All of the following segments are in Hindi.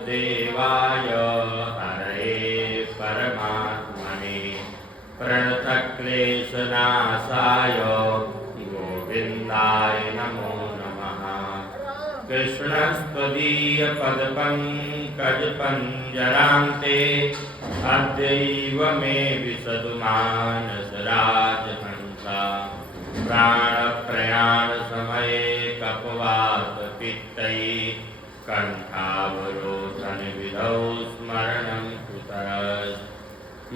वासुदेवाय हरये परमात्मने प्रणतक्लेशनाशाय गोविन्दाय नमो नमः। कृष्णस्त्वदीयपदपङ्कजपञ्जरान्ते अद्यैव मे विशतु मानसराजहंसा। प्राणप्रयाणसमये कपवातपित्तैः कण्ठावरोधनविधौ स्मरणं कुतः।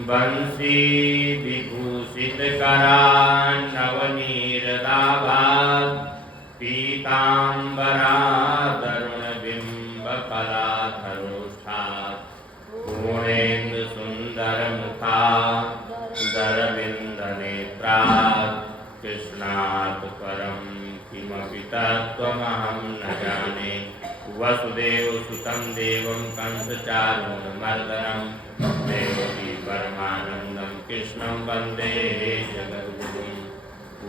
बंसी विभूषितकरान्नवनीरदाभात् पीताम्बरादरुणबिम्बफलाधरोष्ठात् पूर्णेन्दुसुन्दरमुखादरविन्दनेत्रात् कृष्णात् परं किमपि तत्त्वमहं न जाने। वसुदेवसुतं देवं कंसचाणूरमर्दनं देवकी परमानन्दं कृष्णं वन्दे जगद्गुरुं।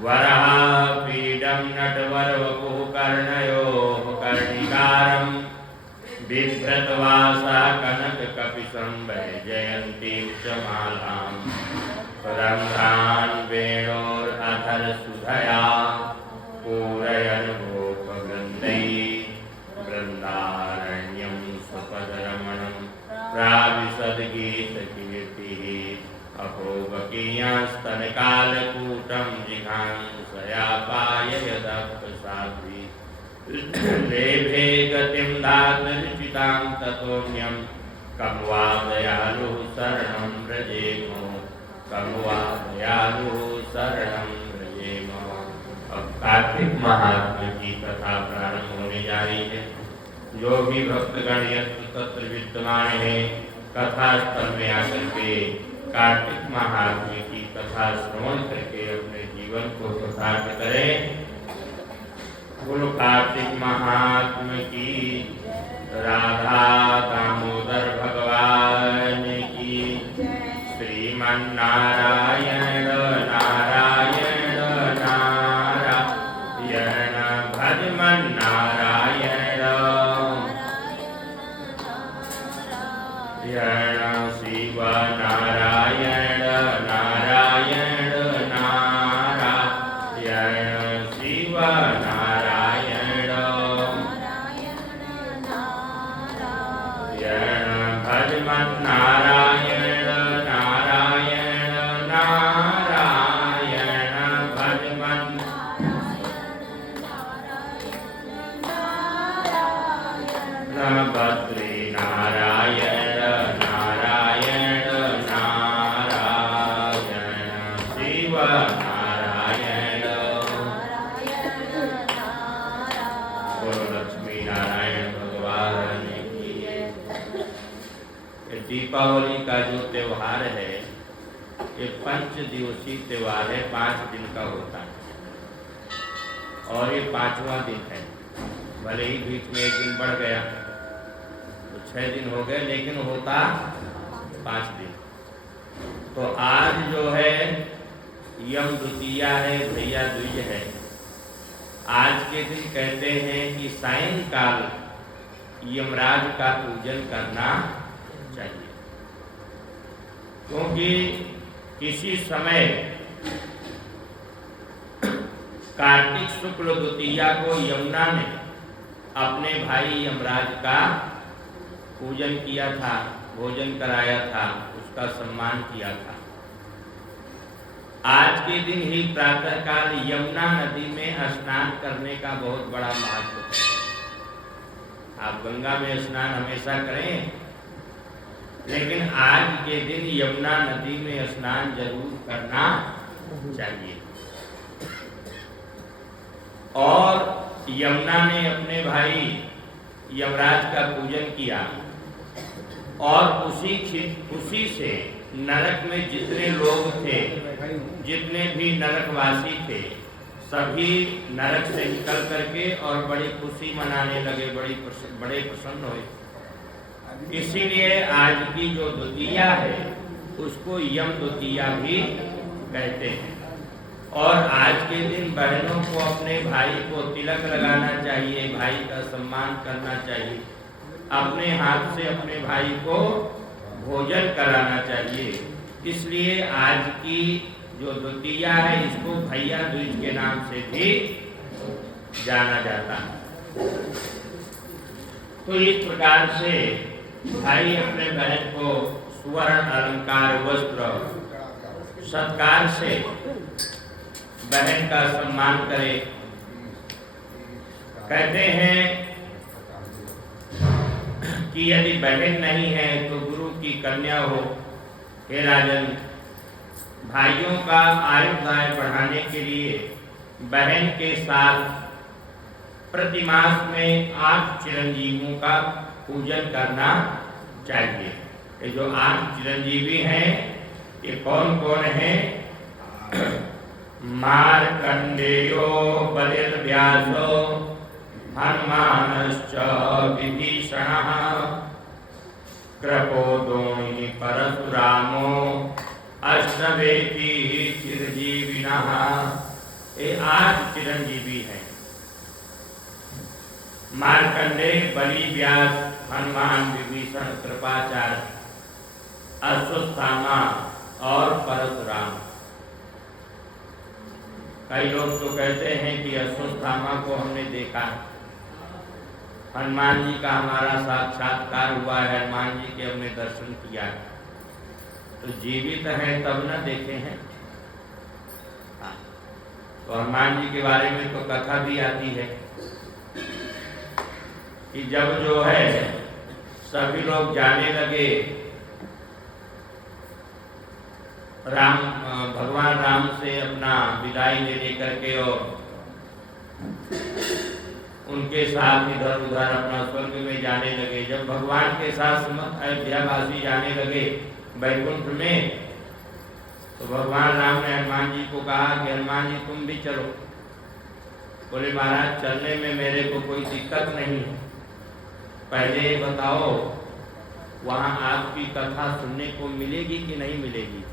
वराहपीडं नटवरवपुः कर्णयोः कर्णिकारं बिभ्रतवासा कनककपिशं वैजयन्तीं च मालां। रन्ध्रान् वेणोरधरसुधया पूरयन् गोपवृन्दैः वृन्दारण्यं स्वपदरमणं प्राविशद्गीतकीर्तिः। अपोगकीयांस्तनकालकूटं जिघांसया पाययदप्रसाद्भिः। लेभे गतिं दातरुचितां ततोऽन्यं कं वा दयालुः शरणं व्रजेमो। कं वा दयालुः शरणं व्रजेमो। अब कार्तिक महात्म्य की कथा प्रारंभ होने जा रही है। जो भी भक्तगण यत्र तत्र विद्यमान है, कथा स्थल में आकर के कार्तिक महात्म्य की कथा श्रवण करके अपने जीवन को प्रसाद करें। बोलो कार्तिक महात्म्य की, राधा दामोदर भगवान की, श्रीमन्नारायण नारायण नारायण भजमन नारायण शिव नारायण नारायण नारायण शिव नारायण भजमन नारायण नारायण नारायण भजमन। बद्री नारायण नारायण नारायण शिव नारायण। बोलो लक्ष्मी नारायण भगवान की। दीपावली का जो त्योहार है ये 5 दिवसीय त्योहार है, 5 दिन का होता है और ये 5वां दिन है। भले ही बीच में एक दिन बढ़ गया तो 6 दिन हो गए, लेकिन होता 5 दिन। तो आज जो है यम द्वितीया है, भैया द्विज है। आज के दिन कहते हैं कि सायंकाल यमराज का पूजन करना चाहिए, क्योंकि किसी समय कार्तिक शुक्ल द्वितीया को यमुना ने अपने भाई यमराज का पूजन किया था, भोजन कराया था, उसका सम्मान किया था। आज के दिन ही प्रातःकाल यमुना नदी में स्नान करने का बहुत बड़ा महत्व है। आप गंगा में स्नान हमेशा करें, लेकिन आज के दिन यमुना नदी में स्नान जरूर करना चाहिए। और यमुना ने अपने भाई यमराज का पूजन किया और उसी से नरक में जितने लोग थे, जितने भी नरकवासी थे, सभी नरक से निकल करके और बड़ी खुशी मनाने लगे, बड़े प्रसन्न हुए। इसीलिए आज की जो द्वितीया है उसको यम द्वितीया भी कहते हैं। और आज के दिन बहनों को अपने भाई को तिलक लगाना चाहिए, भाई का सम्मान करना चाहिए। अपने हाथ से अपने भाई को भोजन कराना चाहिए। इसलिए आज की जो द्वितीया है इसको भैया दूज के नाम से भी जाना जाता है। तो इस प्रकार से भाई अपने बहन को स्वर्ण अलंकार वस्त्र सत्कार से बहन का सम्मान करे। कहते हैं कि यदि बहन नहीं है तो गुरु की कन्या हो। हे राजन, भाइयों का आयुर्दाय बढ़ाने के लिए बहन के साथ प्रतिमास में 8 चिरंजीवों का पूजन करना चाहिए। ये जो 8 चिरंजीवी हैं ये कौन कौन है? मार्कंडेयो बलिर्व्यासो हनुमानश्च विभीषणः कृपोदोनि परशुरामो अष्टवेति चिरंजीविनः। ये 8 चिरंजीवी हैं। मार्कंडेय, बलि, व्यास, हनुमान, विभीषण, कृपाचार्य, अश्वत्थामा और परशुराम। कई लोग तो कहते हैं कि अश्वत्थामा को हमने देखा, हनुमान जी का हमारा साक्षात्कार हुआ है, हनुमान जी के हमने दर्शन किया। तो जीवित हैं तब न देखे हैं। तो हनुमान जी के बारे में तो कथा भी आती है कि जब जो है सभी लोग जाने लगे, राम भगवान राम से अपना विदाई ले लेकर के और उनके साथ इधर उधर अपना स्वर्ग में जाने लगे। जब भगवान के साथ समस्त अयोध्यावासी जाने लगे वैकुंठ में, तो भगवान राम ने हनुमान जी को कहा कि हनुमान जी तुम भी चलो। बोले महाराज चलने में मेरे को कोई दिक्कत नहीं है, पहले ये बताओ वहाँ आपकी कथा सुनने को मिलेगी कि नहीं मिलेगी?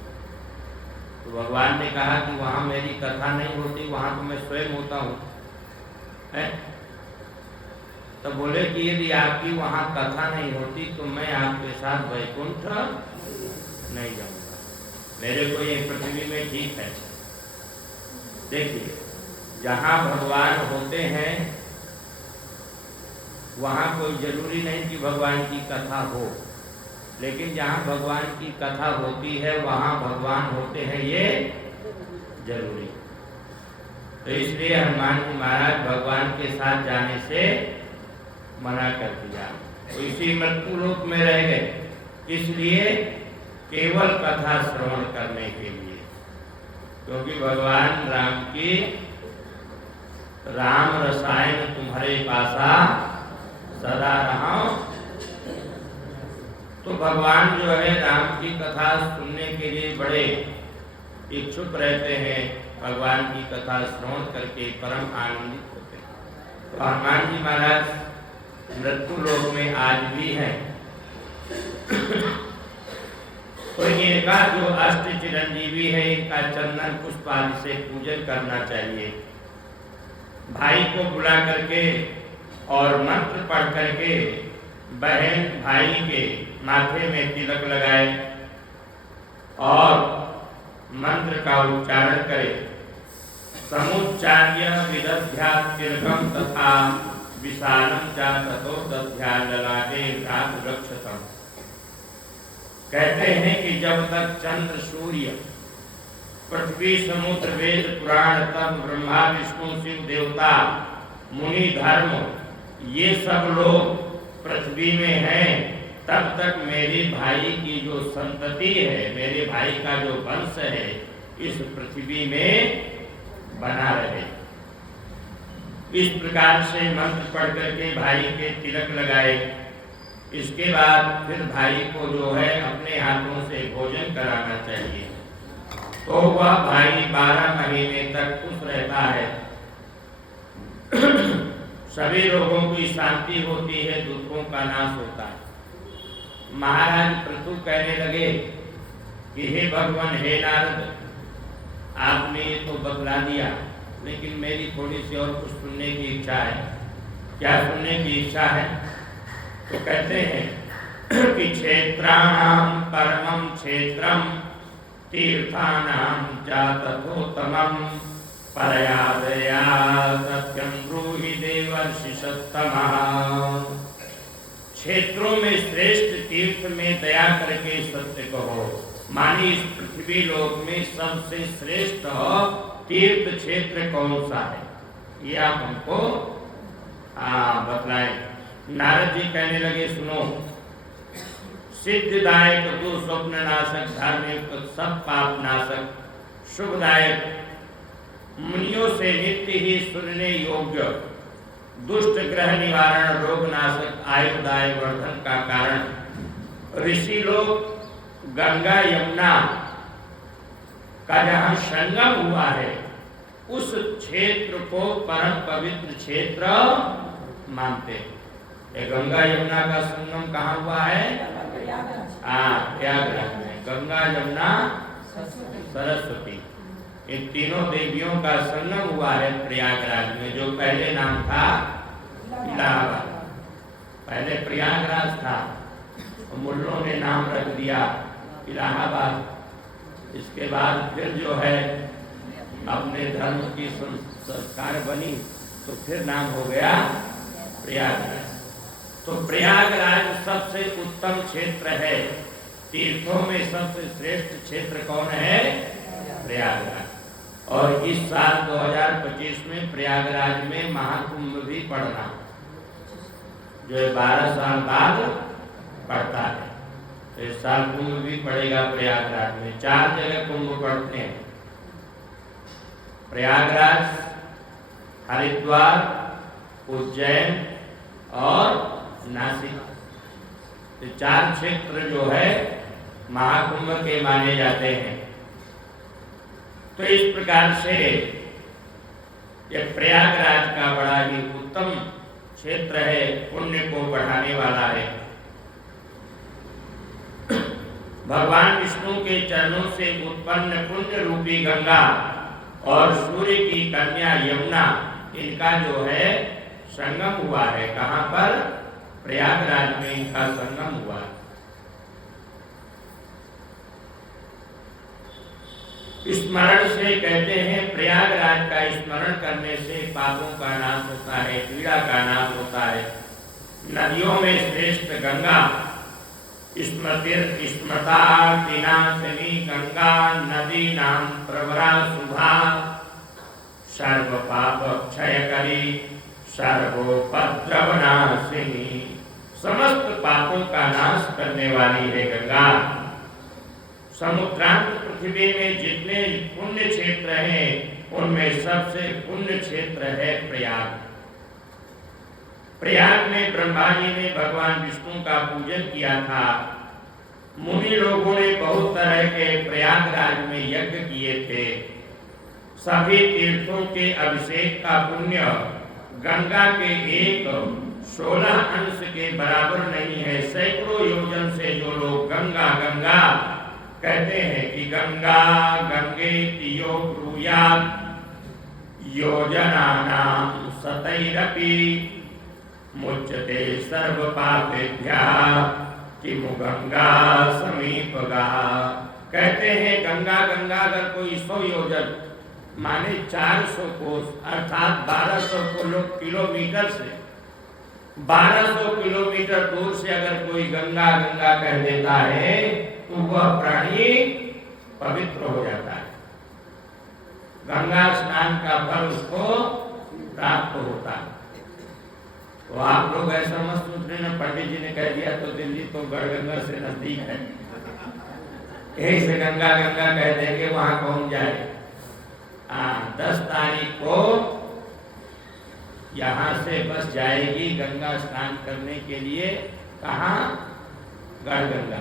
तो भगवान ने कहा कि वहाँ मेरी कथा नहीं होती, वहाँ तो मैं स्वयं होता हूँ। तो बोले कि यदि आपकी वहाँ कथा नहीं होती तो मैं आपके साथ वैकुंठ नहीं जाऊँगा, मेरे को ये पृथ्वी में ठीक है। देखिए, जहाँ भगवान होते हैं वहाँ कोई जरूरी नहीं कि भगवान की कथा हो, लेकिन जहाँ भगवान की कथा होती है वहाँ भगवान होते हैं, ये जरूरी। तो इसलिए हनुमान जी महाराज भगवान के साथ जाने से मना कर दिया, तो इसी मृत्यु लोक में रह गए। इसलिए केवल कथा श्रवण करने के लिए, क्योंकि भगवान राम की राम रसायन तुम्हारे पासा सदा रहा। तो भगवान जो है राम की कथा सुनने के लिए बड़े इच्छुक रहते हैं, भगवान की कथा श्रवण करके परम आनंदित होते हैं। तो हनुमान जी महाराज मृत्यु लोक में आज भी हैं। तो इनका जो अष्ट चिरंजीवी है इनका चंदन पुष्प आदि से पूजन करना चाहिए। भाई को बुला करके और मंत्र पढ़ करके बहन भाई के माथे में तिलक लगाए और मंत्र का उच्चारण करे। समुच्चार्य विदध्यात् तिलकम तथा विशालम च ततो दध्या ललाटे भ्रातु रक्षतम। कहते हैं कि जब तक चंद्र सूर्य पृथ्वी समुद्र वेद पुराण तप ब्रह्मा विष्णु शिव देवता मुनि धर्म ये सब लोग पृथ्वी में हैं, तब तक मेरे भाई की जो संतति है, मेरे भाई का जो वंश है, इस पृथ्वी में बना रहे। इस प्रकार से मंत्र पढ़ करके भाई के तिलक लगाए। इसके बाद फिर भाई को जो है अपने हाथों से भोजन कराना चाहिए, तो वह भाई 12 महीने तक खुश रहता है। सभी रोगों की शांति होती है, दुखों का नाश होता है। महाराज पृथु कहने लगे कि हे भगवान, हे नारद, आपने तो बतला दिया, लेकिन मेरी थोड़ी सी और कुछ सुनने की इच्छा है। क्या सुनने की इच्छा है? तो कहते हैं कि क्षेत्राणाम परमं क्षेत्रम तीर्थानां च तथोत्तमं परयादया सत्यं ब्रूहि देवर्षि सत्तमः। क्षेत्रों में श्रेष्ठ तीर्थ में दया करके सत्य कहो। मानी इस पृथ्वी लोक में सबसे श्रेष्ठ तीर्थ क्षेत्र कौन सा है, ये आप हमको बतलाएं। नारद जी कहने लगे, सुनो, सिद्धिदायक, दुःस्वप्न नाशक, धार्मिक, सब पाप नाशक, शुभदायक, मुनियों से नित्य ही सुनने योग्य, दुष्ट ग्रह निवारण, रोग नाशक, आयुर्दाय वर्धन का कारण, ऋषि लोग गंगा यमुना का जहाँ संगम हुआ है उस क्षेत्र को परम पवित्र क्षेत्र मानते हैं। ये गंगा यमुना का संगम कहाँ हुआ है? प्रयागराज में। गंगा यमुना सरस्वती, इन तीनों देवियों का संगम हुआ है प्रयागराज में, जो पहले नाम था इलाहाबाद। पहले प्रयागराज था, मुल्लों ने नाम रख दिया इलाहाबाद। इसके बाद फिर जो है अपने धर्म की संस्कार बनी तो फिर नाम हो गया प्रयागराज। तो प्रयागराज सबसे उत्तम क्षेत्र है। तीर्थों में सबसे श्रेष्ठ क्षेत्र कौन है? प्रयागराज। और इस साल 2025 में प्रयागराज में महाकुंभ भी पड़ना, जो 12 साल बाद पड़ता है। तो इस साल कुंभ भी पड़ेगा प्रयागराज में। 4 जगह कुंभ पड़ते हैं, प्रयागराज, हरिद्वार, उज्जैन और नासिक। तो 4 क्षेत्र जो है महाकुंभ के माने जाते हैं। तो इस प्रकार से ये प्रयागराज का बड़ा ही उत्तम क्षेत्र है, पुण्य को बढ़ाने वाला है। भगवान विष्णु के चरणों से उत्पन्न पुण्य रूपी गंगा और सूर्य की कन्या यमुना, इनका जो है संगम हुआ है। कहाँ पर? प्रयागराज में इनका संगम हुआ। स्मरण से कहते हैं, प्रयागराज का स्मरण करने से पापों का नाश होता है, पीड़ा का नाश होता है। नदियों में श्रेष्ठ गंगा, स्मृतार्तिनाशिनी गंगा नदी नाम प्रवरा शुभा, सर्व पाप क्षयकरी सर्वोपद्रवनाशिनी। समस्त पापों का नाश करने वाली है गंगा। समुद्रांत पृथ्वी में जितने पुण्य क्षेत्र हैं उनमें सबसे पुण्य क्षेत्र है प्रयाग। प्रयाग में ब्रह्मा जी ने भगवान विष्णु का पूजन किया था। मुनि लोगों ने बहुत तरह के प्रयागराज में यज्ञ किए थे। सभी तीर्थों के अभिषेक का पुण्य गंगा के 1/16 अंश के बराबर नहीं है। सैकड़ों योजन से जो लोग गंगा गंगा कहते हैं कि गंगा गंगे तियो ब्रूयात् योजनानां सतैरपि मुच्यते सर्व पापेभ्यः किमु गंगा समीपगा। कहते हैं गंगा गंगा अगर कोई 100 योजन माने 400 कोस अर्थात 1200 किलोमीटर से 1200 किलोमीटर दूर से अगर कोई गंगा गंगा कह देता है तो वह प्राणी पवित्र हो जाता है। गंगा स्नान का फल उसको प्राप्त होता है। तो आप लोग ऐसा मत सोच रहे ना, पंडित जी ने कह दिया तो दिल्ली तो गढ़गंगा से नजदीक है, यही से गंगा गंगा कह देंगे वहां पहुंच जाए। 10 तारीख को यहाँ से बस जाएगी गंगा स्नान करने के लिए। कहाँ? गढ़गंगा।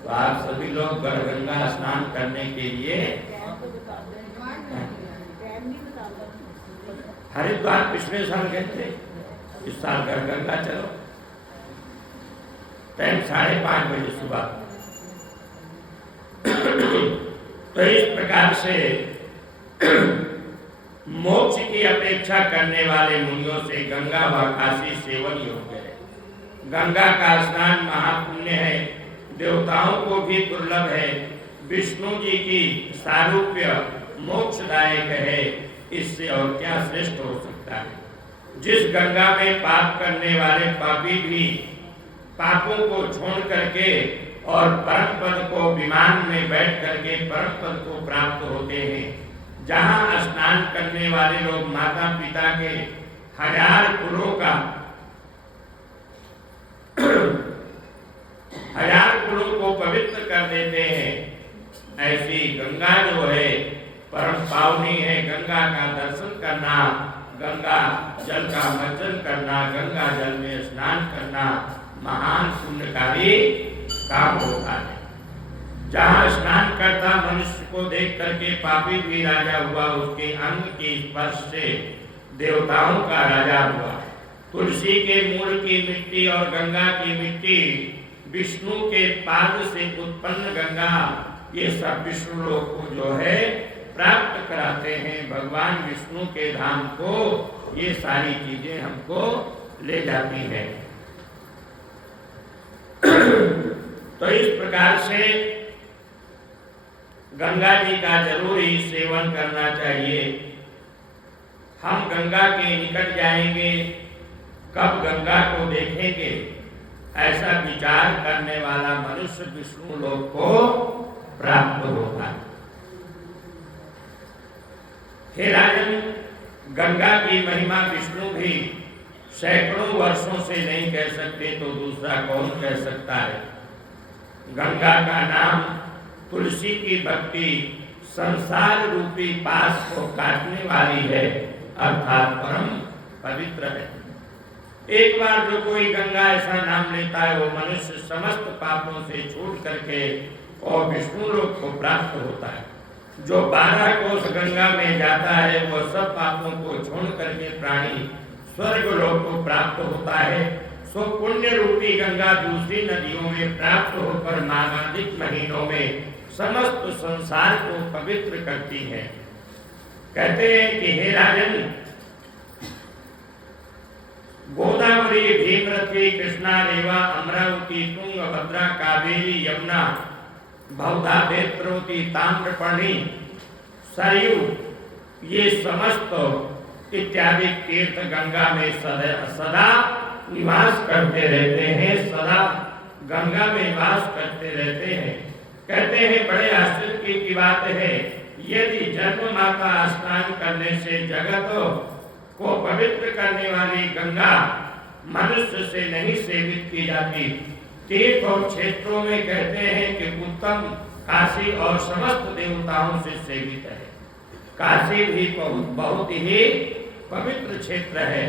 तो आप सभी लोग गढ़गंगा स्नान करने के लिए हरिद्वार पिछले साल गए थे, इस साल गढ़गंगा चलो। टाइम 5:30 बजे सुबह। तो इस प्रकार से मोक्ष की अपेक्षा करने वाले मुनियों से गंगा व काशी सेवन योग्य है। गंगा का स्नान महापुण्य है, देवताओं को भी दुर्लभ है, विष्णु जी की सारूप्य मोक्षदायक है, इससे और क्या श्रेष्ठ हो सकता है। जिस गंगा में पाप करने वाले पापी भी पापों को छोड़ करके और परम पद को विमान में बैठ करके परम पद को प्राप्त होते हैं, जहाँ स्नान करने वाले लोग माता पिता के 1000 कुलों का 1000 कुलों को पवित्र कर देते हैं, ऐसी गंगा जो है परम पावनी है। गंगा का दर्शन करना, गंगा जल का मंजन करना, गंगा जल में स्नान करना महान पुण्यकारी काम होता है। जहाँ स्नान करता मनुष्य को देख करके पापी भी राजा हुआ, उसके अंग के स्पर्श से देवताओं का राजा हुआ। तुलसी के मूल की मिट्टी और गंगा की मिट्टी, विष्णु के पाद से उत्पन्न गंगा, ये सब विष्णु लोक को जो है प्राप्त कराते हैं। भगवान विष्णु के धाम को ये सारी चीजें हमको ले जाती हैं। तो इस प्रकार से गंगा जी का जरूर ही सेवन करना चाहिए। हम गंगा के निकट जाएंगे, कब गंगा को देखेंगे, ऐसा विचार करने वाला मनुष्य विष्णु लोक को प्राप्त होता है। हे राजन, गंगा की महिमा विष्णु भी सैकड़ों वर्षों से नहीं कह सकते तो दूसरा कौन कह सकता है। गंगा का नाम तुलसी की भक्ति संसार रूपी पास को काटने वाली है, अर्थात परम पवित्र है। एक बार जो कोई गंगा ऐसा नाम लेता है, वो मनुष्य समस्त पापों से छूट करके और विष्णु लोक को प्राप्त होता है। जो 12 कोस गंगा में जाता है, वो सब पापों को छोड़ करके प्राणी स्वर्ग लोक को प्राप्त होता है। सो पुण्य रूपी गंगा दूसरी नदियों में प्राप्त होकर माघाधिक महीनों में समस्त संसार को पवित्र करती है। कहते हैं कि हे राजन, गोदावरी, भीमरथी, कृष्णा, रेवा, अमरावती, तुंगभद्रा, कावेरी, यमुना, बहुधा, वेत्रवती, ताम्रपर्णी, सरयू, ये समस्त इत्यादि तीर्थ गंगा में सदा निवास करते रहते हैं, सदा गंगा में वास करते रहते हैं। कहते हैं बड़े आश्चर्य की बात है, यदि जन्म माता स्नान करने से जगत को पवित्र करने वाली गंगा मनुष्य से नहीं सेवित की जाती, तीर्थ और क्षेत्रों में कहते हैं कि उत्तम काशी और समस्त देवताओं से सेवित है। काशी भी बहुत ही पवित्र क्षेत्र है।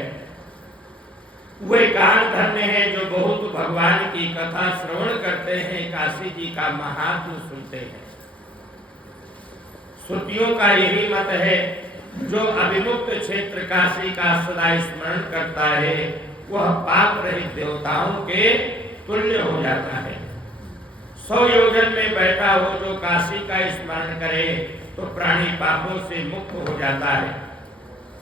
वे कान धन्य है जो बहुत भगवान की कथा श्रवण करते हैं, काशी जी का महात्म सुनते हैं। श्रुतियों का यही मत है, जो अभिमुक्त क्षेत्र काशी का सदा स्मरण करता है, वह पाप रहित देवताओं के तुल्य हो जाता है। 100 योजन में बैठा हो जो काशी का स्मरण करे तो प्राणी पापों से मुक्त हो जाता है।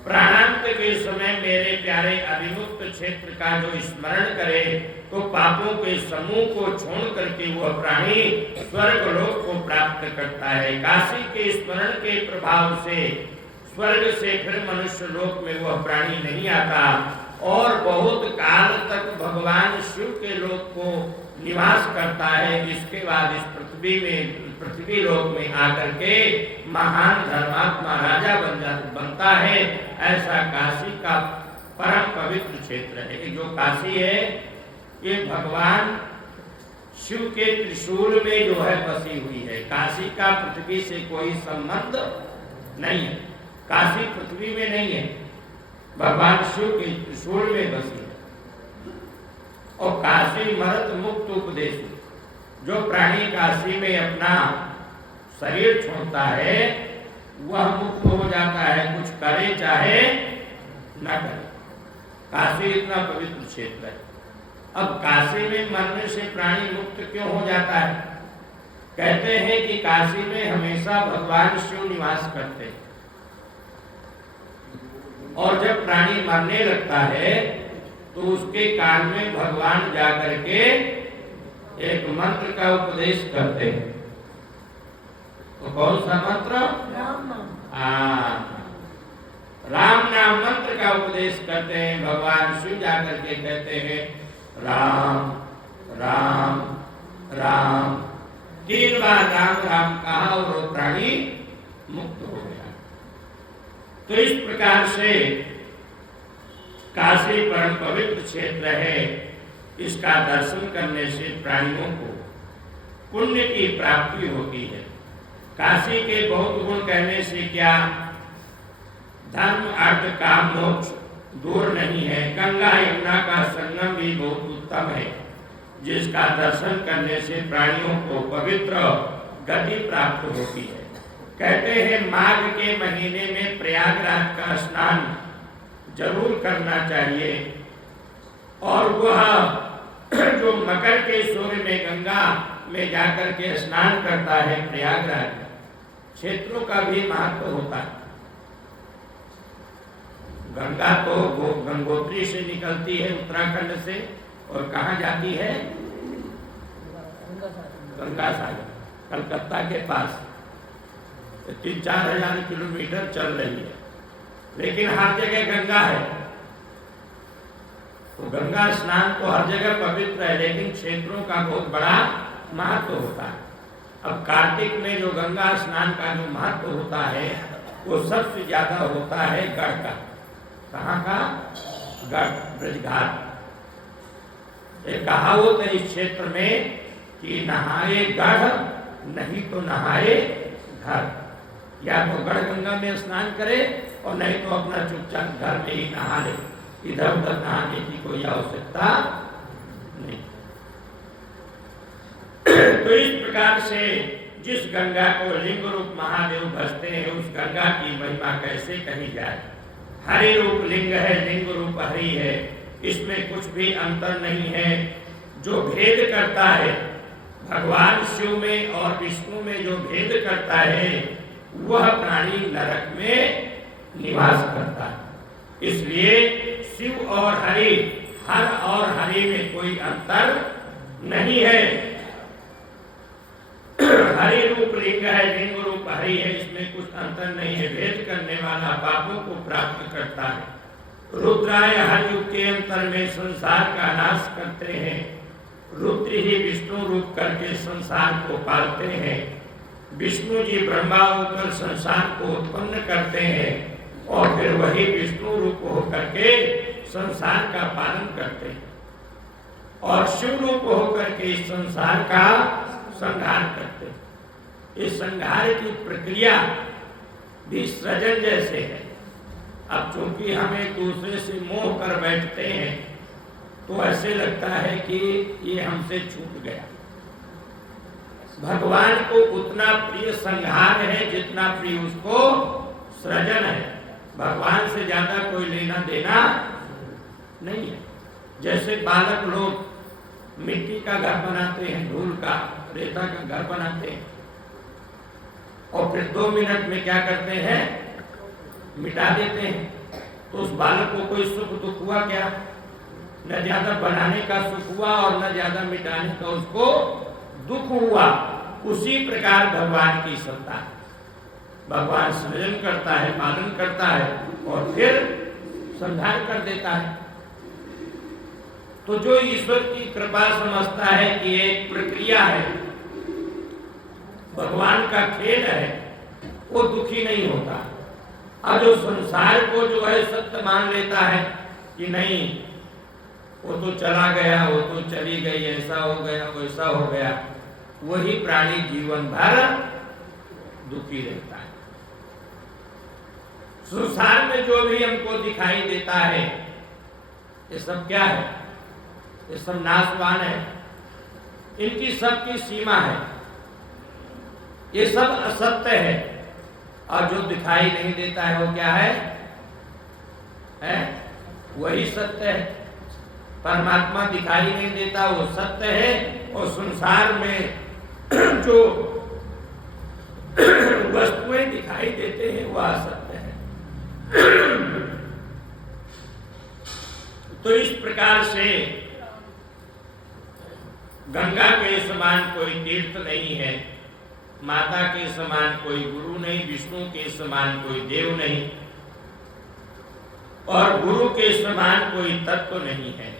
प्राणांत के समय मेरे प्यारे अभिमुक्त क्षेत्र का जो स्मरण करे तो पापों के समूह को छोड़ करके वह प्राणी स्वर्ग लोक को प्राप्त करता है। काशी के स्मरण के प्रभाव से स्वर्ग से फिर मनुष्य लोक में वह प्राणी नहीं आता और बहुत काल तक भगवान शिव के लोक को निवास करता है। इसके बाद इस पृथ्वी लोक में आकर के महान धर्मात्मा राजा बनता है। ऐसा काशी का परम पवित्र क्षेत्र है। जो काशी है ये भगवान शिव के त्रिशूल में जो है बसी हुई है। काशी का पृथ्वी से कोई संबंध नहीं है, काशी पृथ्वी में नहीं है, भगवान शिव के त्रिशूल में बसी है। और काशी मरत मुक्त उपदेश, जो प्राणी काशी में अपना शरीर छोड़ता है वह मुक्त हो जाता है, कुछ करे चाहे न करे। काशी इतना पवित्र क्षेत्र है। अब काशी में मरने से प्राणी मुक्त क्यों हो जाता है? कहते हैं कि काशी में हमेशा भगवान शिव निवास करते हैं और जब प्राणी मरने लगता है तो उसके कान में भगवान जाकर के एक मंत्र का उपदेश करते हैं। तो कौन सा मंत्र? राम नाम मंत्र का उपदेश करते हैं। भगवान शिव जाकर के कहते हैं राम राम राम। 3 बार राम राम कहा और वो प्राणी मुक्त हो गया। तो इस प्रकार से काशी परम पवित्र क्षेत्र है। इसका दर्शन करने से प्राणियों को पुण्य की प्राप्ति होती है। काशी के बहुत गुण कहने से क्या, धर्म अर्थ काम मोक्ष दूर नहीं है। गंगा यमुना का संगम भी बहुत उत्तम है, जिसका दर्शन करने से प्राणियों को पवित्र गति प्राप्त होती है। कहते हैं माघ के महीने में प्रयागराज का स्नान जरूर करना चाहिए। और वह जो मकर के सूर्य में गंगा में जाकर के स्नान करता है, प्रयागराज क्षेत्रों का भी महत्व होता है। गंगा तो गंगोत्री से निकलती है उत्तराखंड से, और कहाँ जाती है? गंगा सागर, कलकत्ता के पास 3-4 हजार किलोमीटर चल रही है, लेकिन हर जगह गंगा है। तो गंगा स्नान तो हर जगह पवित्र है, लेकिन क्षेत्रों का बहुत बड़ा महत्व होता है। अब कार्तिक में जो गंगा स्नान का जो महत्व होता है, वो सबसे ज्यादा होता है गढ़ का। कहाँ का? गढ़, ब्रजघाट। एक कहावत है इस क्षेत्र में कि नहाए गढ़ नहीं तो नहाए घर। या तो गढ़ गंगा में स्नान करे और नहीं तो अपना चुपचाप घर में ही नहा ले। इधर उधर नहाने की कोई आवश्यकता नहीं। तो इस प्रकार से जिस गंगा को लिंग रूप महादेव भजते हैं, उस गंगा की महिमा कैसे कही जाए। हरि रूप लिंग है, लिंग रूप हरि है, इसमें कुछ भी अंतर नहीं है। जो भेद करता है भगवान शिव में और विष्णु में, जो भेद करता है वह प्राणी नरक में निवास करता है। इसलिए शिव और हरि, हर और हरि में कोई अंतर नहीं है। हरि रूप लिंग है, लिंग रूप हरि है, इसमें कुछ अंतर नहीं है। भेद करने वाला पापों को प्राप्त करता है। रुद्राय हर युग के अंतर में संसार का नाश करते हैं। रुद्र ही विष्णु रूप करके संसार को पालते हैं। विष्णु जी ब्रह्मा होकर संसार को उत्पन्न करते हैं और फिर वही विष्णु रूप होकर के संसार का पालन करते हैं। और शिव रूप होकर के इस संसार का संहार करते हैं। इस संहार की प्रक्रिया भी सृजन जैसे है। अब चूंकि हम एक दूसरे से मोह कर बैठते हैं तो ऐसे लगता है कि ये हमसे छूट गया। भगवान को उतना प्रिय संहार है जितना प्रिय उसको सृजन है। भगवान से ज्यादा कोई लेना देना नहीं है। जैसे बालक लोग मिट्टी का घर बनाते हैं, धूल का, रेता का घर बनाते हैं और फिर 2 मिनट में क्या करते हैं? मिटा देते हैं। तो उस बालक को कोई सुख दुख हुआ क्या? न ज्यादा बनाने का सुख हुआ और न ज्यादा मिटाने का उसको दुख हुआ। उसी प्रकार भगवान की सत्ता है। भगवान सृजन करता है, पालन करता है और फिर संहार कर देता है। तो जो ईश्वर की कृपा समझता है कि एक प्रक्रिया है, भगवान का खेल है, वो दुखी नहीं होता। और जो संसार को जो है सत्य मान लेता है कि नहीं, वो तो चला गया, वो तो चली गई, ऐसा हो गया, वैसा हो गया, वही प्राणी जीवन भर दुखी रहता है। संसार में जो भी हमको दिखाई देता है ये सब क्या है? ये सब नाशवान है। इनकी सबकी सीमा है। ये सब असत्य है। और जो दिखाई नहीं देता है वो क्या है? वही सत्य है। परमात्मा दिखाई नहीं देता, वो सत्य है। और संसार में जो वस्तुएं दिखाई देते हैं वह असत्य है। तो इस प्रकार से गंगा के समान कोई तीर्थ नहीं है, माता के समान कोई गुरु नहीं, विष्णु के समान कोई देव नहीं, और गुरु के समान कोई तत्व नहीं है।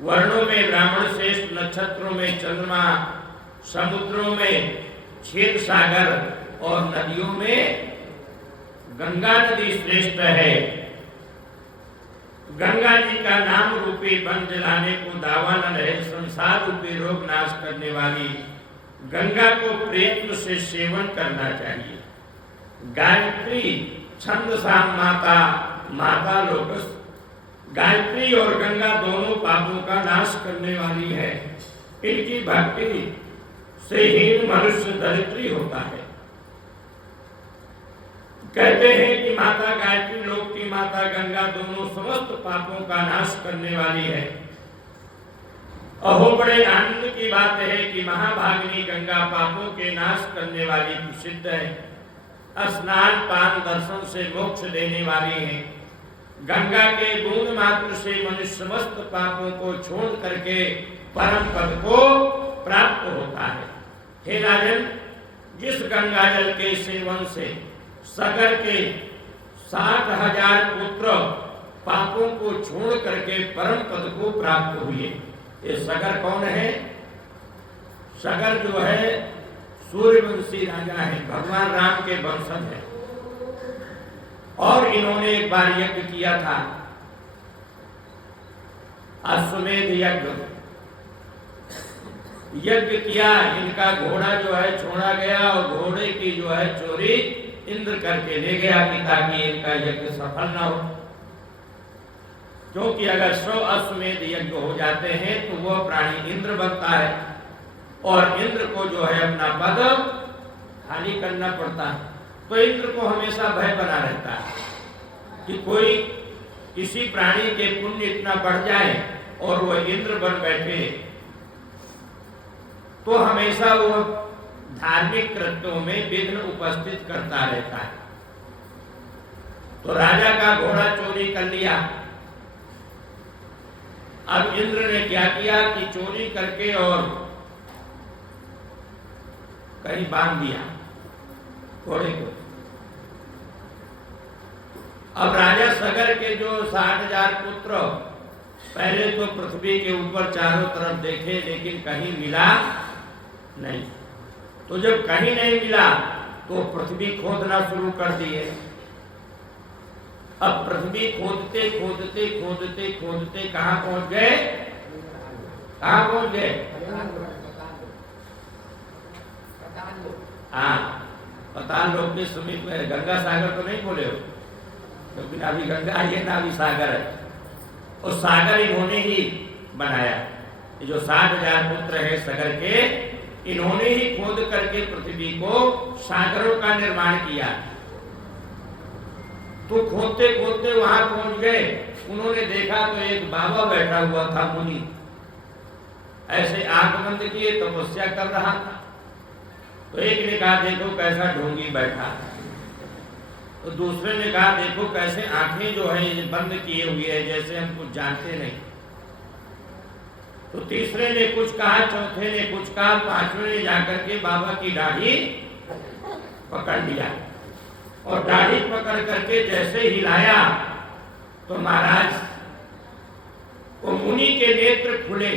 वर्णों में ब्राह्मण श्रेष्ठ, नक्षत्रों में चंद्रमा, समुद्रों में क्षीर सागर और नदियों में गंगा नदी श्रेष्ठ है। गंगा जी का नाम रूपी बन जलाने को दावा न रहे, संसार रूपी रोग नाश करने वाली गंगा को प्रेम से सेवन करना चाहिए। गायत्री छंद साम माता, माता लोकस। गायत्री और गंगा दोनों पापों का नाश करने वाली है। इनकी भक्ति से हीन मनुष्य दरिद्री होता है। कहते हैं कि माता गायत्री, लोक की माता गंगा दोनों समस्त पापों का नाश करने वाली है। अहो बड़े आनंद की बात है कि महाभागिनी गंगा पापों के नाश करने वाली प्रसिद्ध है। स्नान पान दर्शन से मोक्ष देने वाली है। गंगा के बूंद मात्र से मनुष्य समस्त पापों को छोड़ करके परम पद को प्राप्त होता है। हे राजन, जिस गंगा जल के सेवन से सगर के 60,000 पुत्र पापों को छोड़ करके परम पद को प्राप्त हुए। ये सगर कौन है? सगर जो है सूर्यवंशी राजा है, भगवान राम के वंशज है। और इन्होंने एक बार यज्ञ किया था, अश्वमेध यज्ञ। यज्ञ किया, इनका घोड़ा जो है छोड़ा गया और घोड़े की जो है चोरी इंद्र करके ले गया कि ताकि इनका यज्ञ सफल न हो। क्योंकि अगर 100 अश्वमेध यज्ञ हो जाते हैं तो वह प्राणी इंद्र बनता है और इंद्र को जो है अपना पद खाली करना पड़ता है। तो इंद्र को हमेशा भय बना रहता है कि कोई किसी प्राणी के पुण्य इतना बढ़ जाए और वह इंद्र बन बैठे, तो हमेशा वो धार्मिक कृत्यों में विघ्न उपस्थित करता रहता है। तो राजा का घोड़ा चोरी कर लिया। अब इंद्र ने क्या किया कि चोरी करके और कहीं बांध दिया घोड़े को। अब राजा सगर के जो 60,000 पुत्र पहले तो पृथ्वी के ऊपर चारों तरफ देखे, लेकिन कहीं मिला नहीं। तो जब कहीं नहीं मिला तो पृथ्वी खोदना शुरू कर दिए। अब पृथ्वी खोदते खोदते खोदते खोदते कहां पहुंच गए? कहां पहुंच गए? हाँ, पाताल लोक के समीप में। गंगा सागर तो नहीं बोले हो, क्योंकि ना भी गंगा है ना भी सागर है। और सागर इन्होंने ही बनाया। ये जो 60,000 पुत्र है सगर के, इन्होंने ही खोद करके पृथ्वी को सागरों का निर्माण किया। तो खोदते खोदते वहां पहुंच गए। उन्होंने देखा तो एक बाबा बैठा हुआ था, मुनि, ऐसे आंख बंद किए तपस्या कर रहा था। तो एक ने कहा देखो कैसा ढोंगी बैठा। तो दूसरे ने कहा देखो कैसे आंखें जो है बंद किए हुए है, जैसे हम कुछ जानते नहीं। तो तीसरे ने कुछ कहा, चौथे ने कुछ कहा, पांचवें ने जाकर के बाबा की दाढ़ी पकड़ लिया और दाढ़ी पकड़ करके जैसे हिलाया तो महाराज वो मुनि के नेत्र खुले।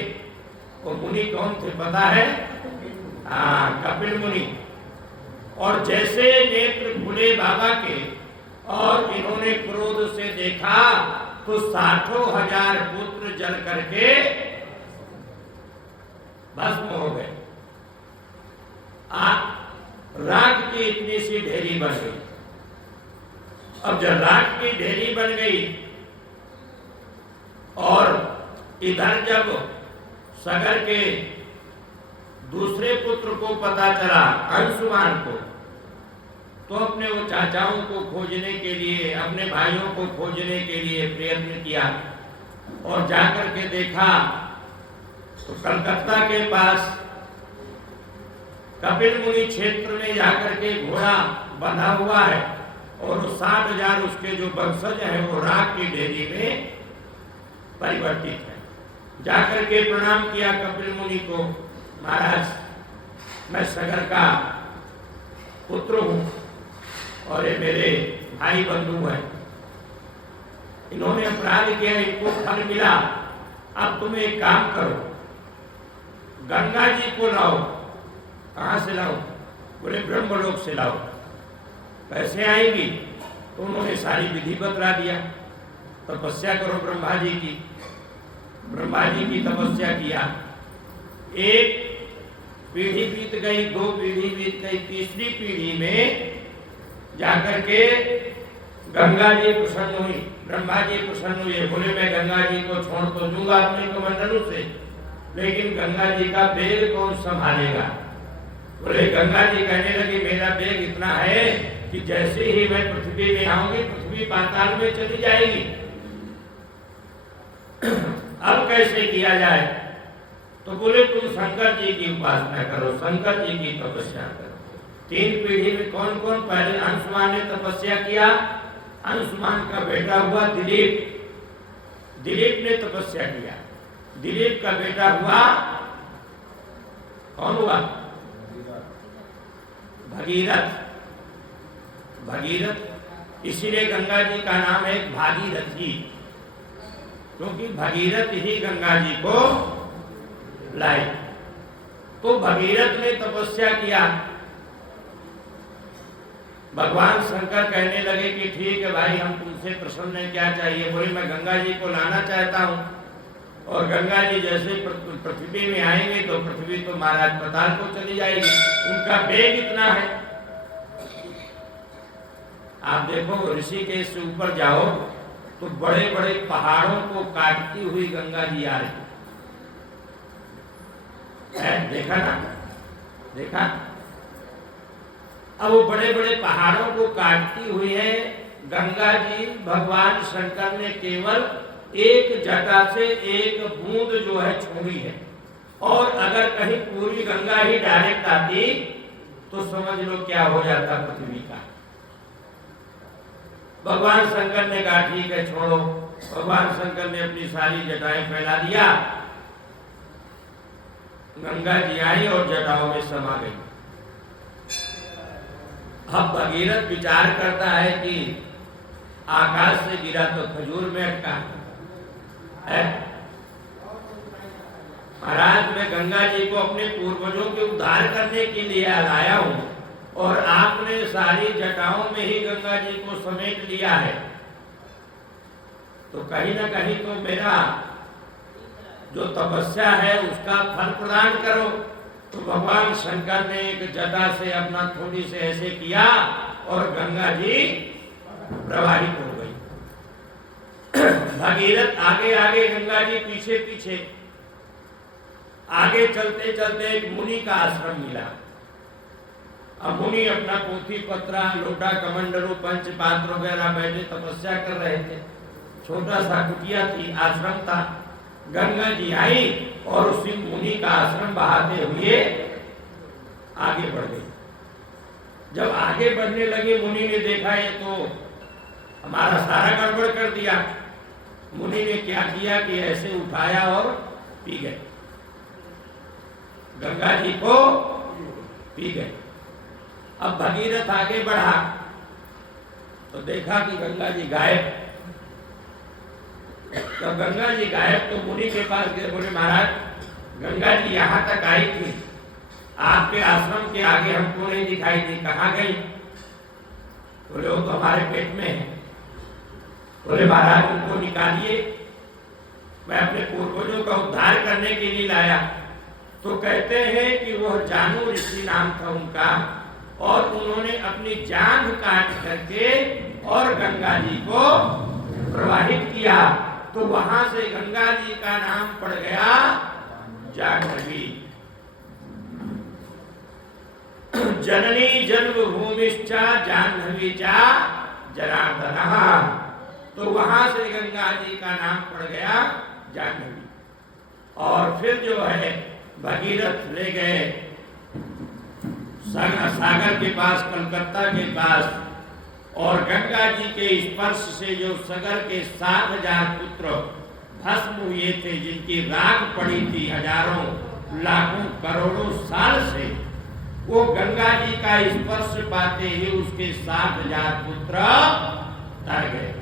वो मुनि कौन थे पता है? कपिल मुनि। और जैसे नेत्र खुले बाबा के और इन्होंने क्रोध से देखा तो 60,000 पुत्र जल करके भस्म हो गए। राख की इतनी सी ढेरी बन गई। अब जब राख की ढेरी बन गई और इधर जब सगर के दूसरे पुत्र को पता चला, अंशुमान को, तो अपने वो चाचाओं को खोजने के लिए, अपने भाइयों को खोजने के लिए प्रयत्न किया और जाकर के देखा तो कलकत्ता के पास कपिल मुनि क्षेत्र में जाकर के घोड़ा बंधा हुआ है और 60,000 उसके जो वंशज हैं वो राख की ढेरी में परिवर्तित है। जाकर के प्रणाम किया कपिल मुनि को, महाराज मैं सगर का पुत्र हूं और ये मेरे भाई बंधु हैं, इन्होंने अपराध किया, इनको फल मिला, अब तुम एक काम करो, गंगा जी को लाओ। कहां से लाओ? बोले ब्रह्मलोक से लाओ। कैसे आएंगी? तो उन्होंने सारी विधि बतला दिया, तपस्या करो ब्रह्मा जी की। ब्रह्मा जी की तपस्या किया, एक पीढ़ी बीत गई, 2 पीढ़ी बीत गई, तीसरी पीढ़ी में जाकर के गंगा जी प्रसन्न हुई, ब्रह्मा जी प्रसन्न हुए। बोले मैं गंगा जी को छोड़ तो दूंगा अपने कमंडलों से, लेकिन गंगा जी का बेग कौन संभालेगा? बोले गंगा जी कहने लगी मेरा बेग इतना है कि जैसे ही मैं पृथ्वी में आऊंगी, पृथ्वी पाताल में चली जाएगी। अब कैसे किया जाए? तो बोले तुम शंकर जी की उपासना करो, शंकर जी की तपस्या करो। 3 पीढ़ी में कौन कौन? पहले अंशुमान ने तपस्या किया, अंशुमान का बेटा हुआ दिलीप, दिलीप ने तपस्या किया, दिलीप का बेटा हुआ कौन हुआ? भगीरथ, भगीरथ। इसीलिए गंगा जी का नाम है भागीरथी, क्योंकि भगीरथ ही गंगा जी को लाए। तो भगीरथ ने तपस्या किया। भगवान शंकर कहने लगे कि ठीक है भाई, हम तुमसे प्रसन्न हैं, क्या चाहिए? बोले मैं गंगा जी को लाना चाहता हूं, और गंगा जी जैसे पृथ्वी में आएंगे तो पृथ्वी तो महाराज पाताल को चली जाएगी, उनका वेग इतना है। आप देखो ऋषिकेश से ऊपर जाओ तो बड़े बड़े पहाड़ों को काटती हुई गंगा जी आ रही है, देखा ना? देखा? अब वो बड़े बड़े पहाड़ों को काटती हुई है गंगा जी। भगवान शंकर ने केवल एक जटा से एक बूंद जो है छोड़ी है, और अगर कहीं पूरी गंगा ही डायरेक्ट आती तो समझ लो क्या हो जाता पृथ्वी का। भगवान शंकर ने कहा ठीक है छोड़ो। भगवान शंकर ने अपनी सारी जटाएं फैला दिया, गंगा जी आई और जटाओं में समा गई। अब भगीरथ विचार करता है कि आकाश से गिरा तो खजूर में अटका है। महाराज मैं गंगा जी को अपने पूर्वजों के उद्धार करने के लिए लाया हूं, और आपने सारी जटाओं में ही गंगा जी को समेट लिया है, तो कहीं ना कहीं तो मेरा जो तपस्या है उसका फल प्रदान करो। तो भगवान शंकर ने एक जटा से अपना थोड़ी से ऐसे किया और गंगा जी प्रवाहित हो गई। भगीरथ आगे आगे, गंगा जी पीछे पीछे। आगे चलते चलते एक मुनि का आश्रम मिला। अब मुनि अपना पोथी पत्रा, लोटा, कमंडलू, पंच पात्र वगैरह बैठे तपस्या कर रहे थे। छोटा सा कुटिया थी, आश्रम था। गंगा जी आई और उसी मुनि का आश्रम बहाते हुए आगे बढ़ गई। जब आगे बढ़ने लगे, मुनि ने देखा ये तो हमारा सारा गड़बड़ कर दिया। मुनि ने क्या किया कि ऐसे उठाया और पी गए, गंगा जी को पी गए। अब भगीरथ आगे बढ़ा तो देखा कि गंगा जी गायब। तो गंगा जी गायब तो मुनि के पास गए, बोले महाराज गंगा जी यहाँ तक आई थी, आपके आश्रम के आगे हमको नहीं दिखाई दी, कहाँ गई? बोले वो तो हमारे पेट में है। बोले महाराज उनको निकालिए, मैं अपने पूर्वजों का उद्धार करने के लिए लाया। तो कहते हैं कि वह जानू ऋषि नाम था उनका, और उन्होंने अपनी जांघ काट करके और गंगा जी को प्रवाहित किया। तो वहां से गंगा जी का नाम पड़ गया जाह्नवी। जननी जन्मभूमिश्चा जाह्नवीचा जनार्दनः। तो वहां से गंगा जी का नाम पड़ गया जाह्नवी। और फिर जो है भगीरथ ले गए सागर के पास, कलकत्ता के पास, और गंगा जी के स्पर्श से जो सागर के 7,000 पुत्र भस्म हुए थे, जिनकी राख पड़ी थी हजारों लाखों करोड़ों साल से, वो गंगा जी का स्पर्श पाते ही उसके 7,000 पुत्र तर गए,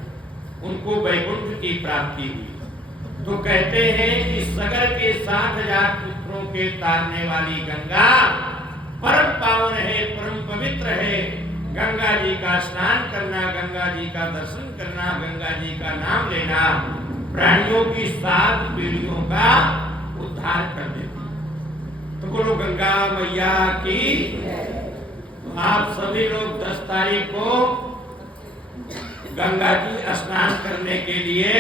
उनको वैकुंठ की प्राप्ति हुई। तो कहते हैं कि सगर के 7,000 पुत्रों के तारने वाली गंगा परम पावन है, परम पवित्र है। गंगा जी का स्नान करना, गंगा जी का दर्शन करना, गंगा जी का नाम लेना प्राणियों की 7 पीढ़ियों का उद्धार कर देती। तो बोलो गंगा मैया की। तो आप सभी लोग 10 तारीख को गंगा जी स्नान करने के लिए